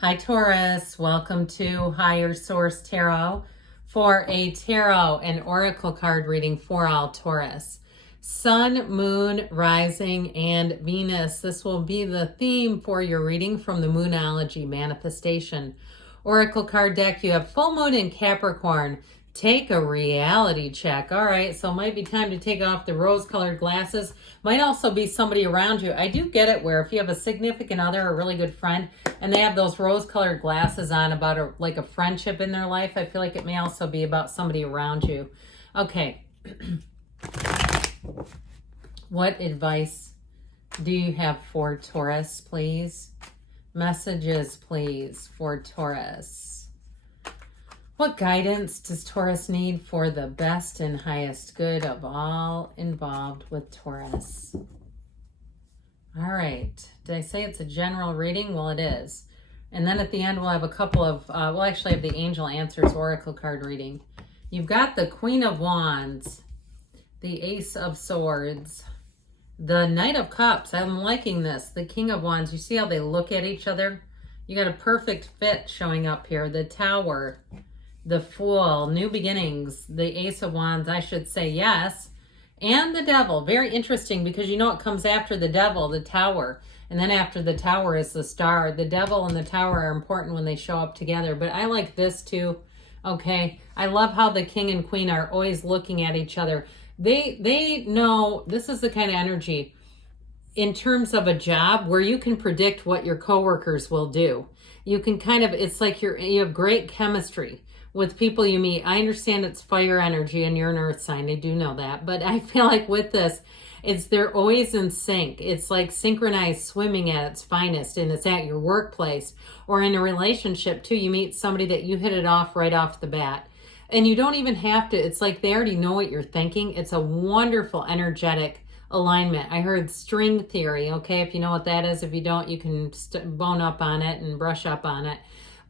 Hi Taurus, welcome to Higher Source Tarot for a tarot and oracle card reading for all Taurus. Sun, Moon, Rising, and Venus. This will be the theme for your reading from the Moonology Manifestation Oracle card deck. You have full moon in Capricorn. Take a reality check. All right, so it might be time to take off the rose-colored glasses. Might also be somebody around you. I do get it where if you have a significant other, a really good friend, and they have those rose-colored glasses on about like a friendship in their life, I feel like it may also be about somebody around you. Okay. What advice do you have for Taurus, please? Messages, please, for Taurus. What guidance does Taurus need for the best and highest good of all involved with Taurus? All right. Did I say it's a general reading? Well, it is. And then at the end, we'll have a couple of, we'll actually have the Angel Answers Oracle card reading. You've got the Queen of Wands, the Ace of Swords, the Knight of Cups. I'm liking this. The King of Wands. You see how they look at each other? You got a perfect fit showing up here. The Tower, the Fool, New Beginnings, the Ace of Wands, I should say, yes. And the Devil. Very interesting because you know what comes after the Devil? The Tower. And then after the Tower is the Star. The Devil and the Tower are important when they show up together. But I like this too. Okay. I love how the King and Queen are always looking at each other. They know this is the kind of energy in terms of a job where you can predict what your coworkers will do. You can kind of, it's like you have great chemistry with people you meet. I understand it's fire energy and you're an earth sign. I do know that. But I feel like with this, they're always in sync. It's like synchronized swimming at its finest, and it's at your workplace or in a relationship too. You meet somebody that you hit it off right off the bat. And you don't even have to, it's like they already know what you're thinking. It's a wonderful energetic alignment. I heard string theory, okay? If you know what that is. If you don't, you can bone up on it and brush up on it.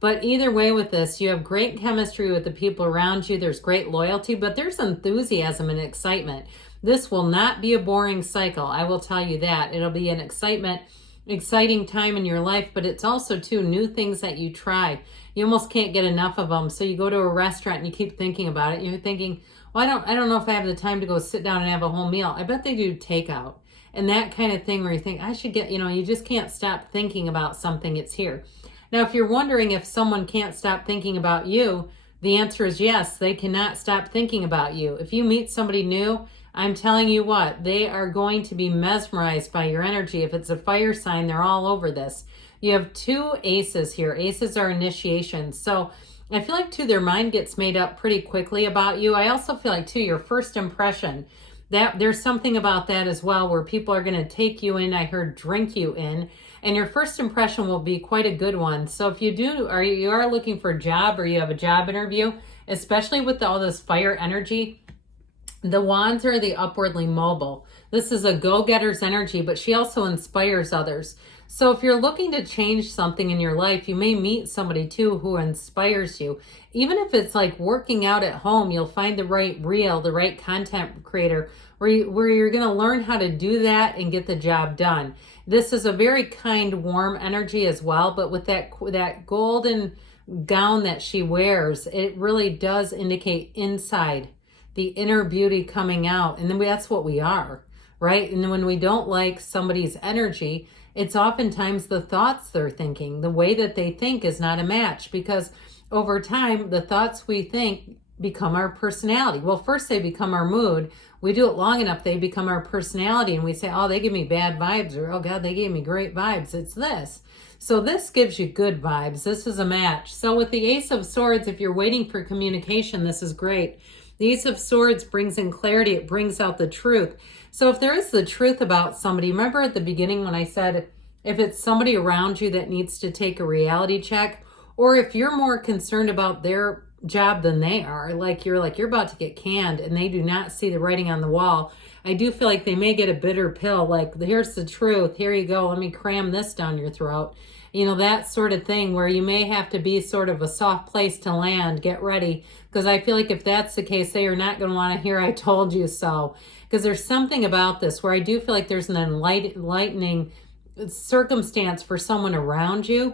But either way with this, you have great chemistry with the people around you. There's great loyalty, but there's enthusiasm and excitement. This will not be a boring cycle. I will tell you that. It'll be an exciting time in your life, but it's also too new things that you try. You almost can't get enough of them. So you go to a restaurant and you keep thinking about it. You're thinking, well, I don't know if I have the time to go sit down and have a whole meal. I bet they do takeout and that kind of thing where you think I should get, you just can't stop thinking about something. It's here. Now, if you're wondering if someone can't stop thinking about you, the answer is yes, they cannot stop thinking about you. If you meet somebody new, I'm telling you what, they are going to be mesmerized by your energy. If it's a fire sign, they're all over this. You have two aces here. Aces are initiations. So I feel like, too, their mind gets made up pretty quickly about you. I also feel like, too, your first impression, that there's something about that as well where people are going to take you in. I heard drink you in. And your first impression will be quite a good one. So if you are looking for a job or you have a job interview, especially with all this fire energy, the Wands are the upwardly mobile. This is a go-getter's energy, but she also inspires others. So if you're looking to change something in your life, you may meet somebody too who inspires you. Even if it's like working out at home, you'll find the right content creator where you're going to learn how to do that and get the job done. This is a very kind, warm energy as well, but with that golden gown that she wears, it really does indicate inside, the inner beauty coming out. And then that's what we are, right? And when we don't like somebody's energy, it's oftentimes the thoughts they're thinking. The way that they think is not a match because over time, the thoughts we think become our personality. Well, first they become our mood. We do it long enough, they become our personality, and we say, oh, they give me bad vibes, or oh God, they gave me great vibes. It's this. So this gives you good vibes. This is a match. So with the Ace of Swords, if you're waiting for communication, this is great. The Ace of Swords brings in clarity. It brings out the truth. So if there is the truth about somebody, remember at the beginning when I said, if it's somebody around you that needs to take a reality check, or if you're more concerned about their job than they are, like you're about to get canned and they do not see the writing on the wall, I do feel like they may get a bitter pill, like here's the truth, here you go, let me cram this down your throat. That sort of thing where you may have to be sort of a soft place to land. Get ready, because I feel like if that's the case, they are not going to want to hear I told you so, because there's something about this where I do feel like there's an enlightening circumstance for someone around you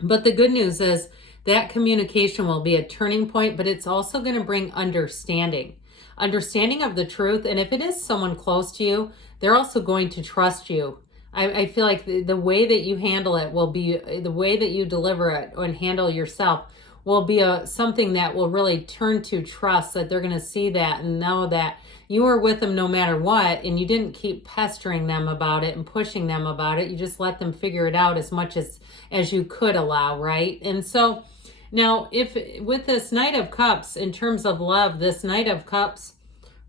But the good news is that communication will be a turning point, but it's also going to bring understanding of the truth. And if it is someone close to you, they're also going to trust you. I feel like the way that you handle it will be, the way that you deliver it and handle yourself will be something that will really turn to trust, that they're going to see that and know that you were with them no matter what, and you didn't keep pestering them about it and pushing them about it. You just let them figure it out as much as you could allow, right? And so now, if with this Knight of Cups, in terms of love, this Knight of Cups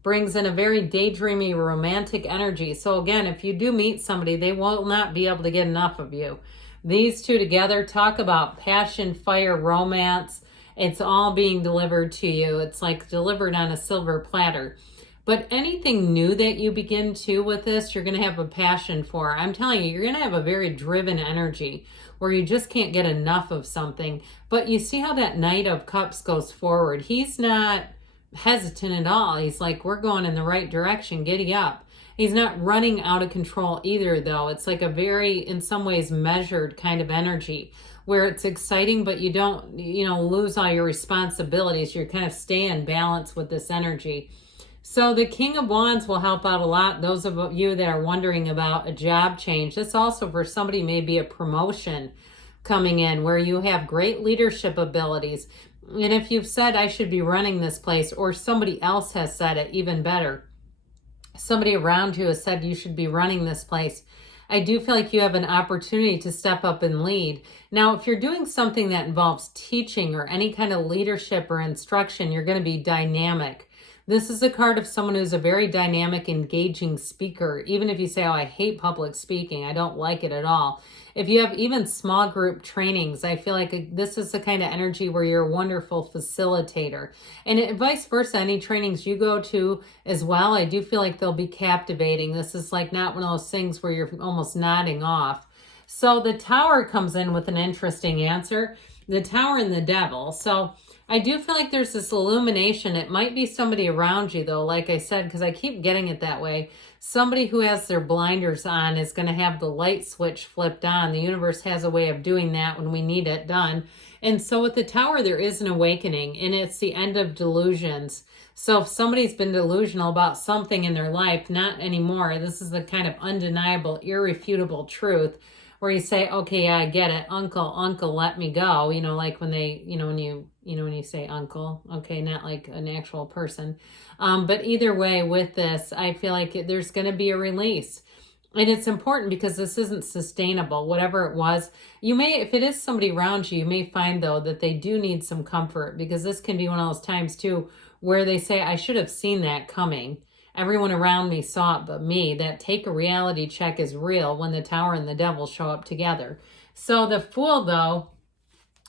brings in a very daydreamy, romantic energy. So again, if you do meet somebody, they will not be able to get enough of you. These two together talk about passion, fire, romance. It's all being delivered to you. It's like delivered on a silver platter. But anything new that you begin to with this, you're going to have a passion for. I'm telling you, you're going to have a very driven energy where you just can't get enough of something. But you see how that Knight of Cups goes forward. He's not hesitant at all. He's like, we're going in the right direction. Giddy up. He's not running out of control either, though. It's like a very, in some ways, measured kind of energy where it's exciting, but you don't, lose all your responsibilities. You're kind of stay in balance with this energy. So the King of Wands will help out a lot. Those of you that are wondering about a job change, this also for somebody may be a promotion coming in where you have great leadership abilities. And if you've said, I should be running this place, or somebody else has said it, even better. Somebody around you has said you should be running this place. I do feel like you have an opportunity to step up and lead. Now, if you're doing something that involves teaching or any kind of leadership or instruction, you're going to be dynamic. This is a card of someone who's a very dynamic, engaging speaker. Even if you say, oh, I hate public speaking, I don't like it at all. If you have even small group trainings, I feel like this is the kind of energy where you're a wonderful facilitator. And vice versa, any trainings you go to as well, I do feel like they'll be captivating. This is like not one of those things where you're almost nodding off. So the Tower comes in with an interesting answer. The Tower and the Devil. So I do feel like there's this illumination. It might be somebody around you, though, like I said, because I keep getting it that way. Somebody who has their blinders on is going to have the light switch flipped on. The universe has a way of doing that when we need it done. And so with the Tower, there is an awakening, and it's the end of delusions. So if somebody's been delusional about something in their life, not anymore. This is the kind of undeniable, irrefutable truth where you say, okay, yeah, I get it. Uncle, let me go. Like when they, when you say uncle, okay, not like an actual person. But either way with this, I feel like there's going to be a release. And it's important because this isn't sustainable, whatever it was. You may, if it is somebody around you, you may find, though, that they do need some comfort, because this can be one of those times, too, where they say, I should have seen that coming. Everyone around me saw it but me. That take a reality check is real when the Tower and the Devil show up together. So the Fool, though,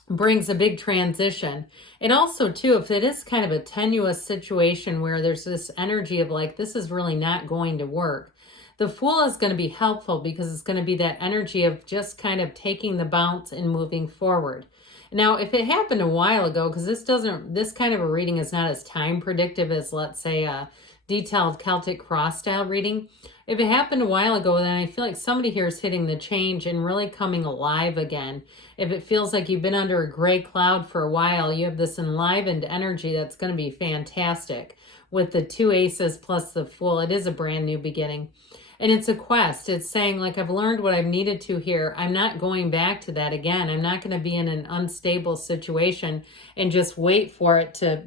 brings a big transition. And also, too, if it is kind of a tenuous situation where there's this energy of like, this is really not going to work, the Fool is going to be helpful because it's going to be that energy of just kind of taking the bounce and moving forward. Now, if it happened a while ago, because this kind of a reading is not as time predictive as, let's say, a detailed Celtic cross style reading. If it happened a while ago, then I feel like somebody here is hitting the change and really coming alive again. If it feels like you've been under a gray cloud for a while, you have this enlivened energy that's going to be fantastic. With the 2 aces plus the Fool, it is a brand new beginning. And it's a quest. It's saying, like, I've learned what I've needed to here. I'm not going back to that again. I'm not going to be in an unstable situation and just wait for it to,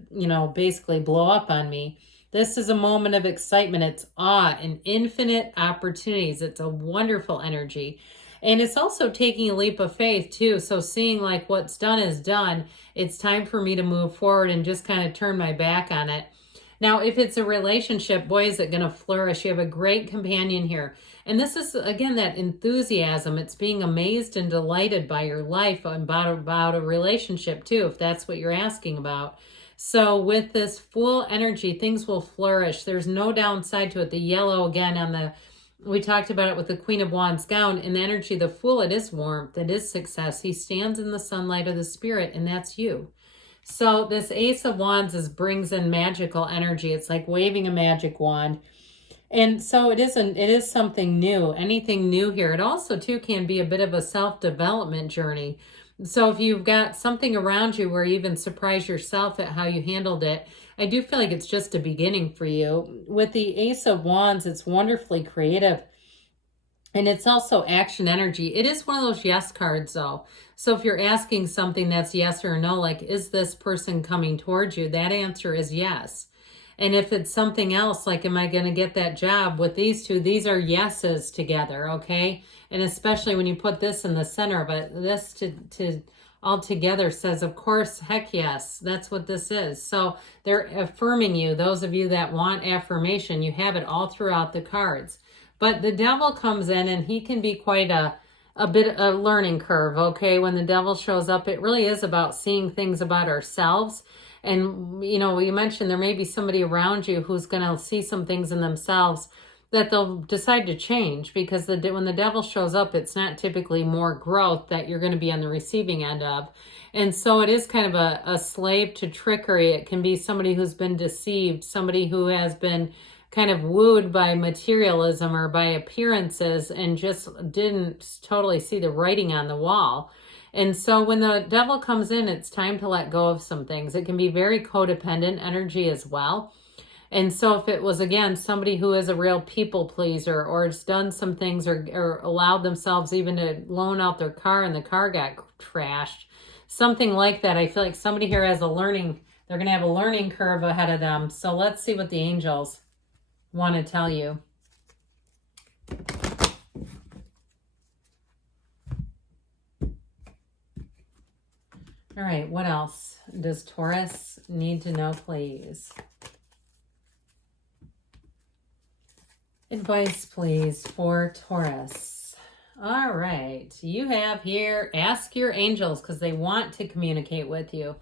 basically blow up on me. This is a moment of excitement. It's awe and infinite opportunities. It's a wonderful energy. And it's also taking a leap of faith, too. So seeing like what's done is done. It's time for me to move forward and just kind of turn my back on it. Now, if it's a relationship, boy, is it going to flourish. You have a great companion here. And this is, again, that enthusiasm. It's being amazed and delighted by your life, about a relationship, too, if that's what you're asking about. So with this Fool energy, things will flourish. There's no downside to it. The yellow, again, we talked about it with the Queen of Wands gown. In the energy of the Fool, it is warmth. It is success. He stands in the sunlight of the spirit, and that's you. So this Ace of Wands brings in magical energy. It's like waving a magic wand. And so it is something new, anything new here. It also, too, can be a bit of a self-development journey. So if you've got something around you where you even surprise yourself at how you handled it, I do feel like it's just a beginning for you. With the Ace of Wands, it's wonderfully creative. And it's also action energy. It is one of those yes cards, though. So if you're asking something that's yes or no, like, is this person coming towards you? That answer is yes. And if it's something else, like, am I going to get that job with these two? These are yeses together, okay? And especially when you put this in the center, but this to all together says, of course, heck yes, that's what this is. So they're affirming you. Those of you that want affirmation, you have it all throughout the cards. But the devil comes in and he can be quite a bit a learning curve, okay? When the devil shows up, it really is about seeing things about ourselves. And, you know, you mentioned there may be somebody around you who's going to see some things in themselves that they'll decide to change, because when the devil shows up, it's not typically more growth that you're going to be on the receiving end of. And so it is kind of a slave to trickery. It can be somebody who's been deceived, somebody who has been kind of wooed by materialism or by appearances and just didn't totally see the writing on the wall. And so when the devil comes in, it's time to let go of some things. It can be very codependent energy as well. And so if it was, again, somebody who is a real people pleaser or has done some things or allowed themselves even to loan out their car and the car got trashed, something like that, I feel like somebody here has they're going to have a learning curve ahead of them. So let's see what the angels want to tell you. All right, what else does Taurus need to know, please? Advice, please, for Taurus. All right, you have here, ask your angels, because they want to communicate with you.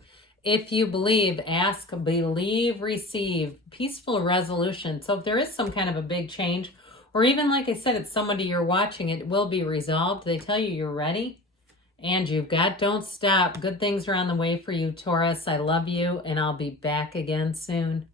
If you believe, ask, believe, receive. Peaceful resolution. So if there is some kind of a big change, or even like I said, it's somebody you're watching, it will be resolved. They tell you you're ready and you've got don't stop. Good things are on the way for you, Taurus. I love you, and I'll be back again soon.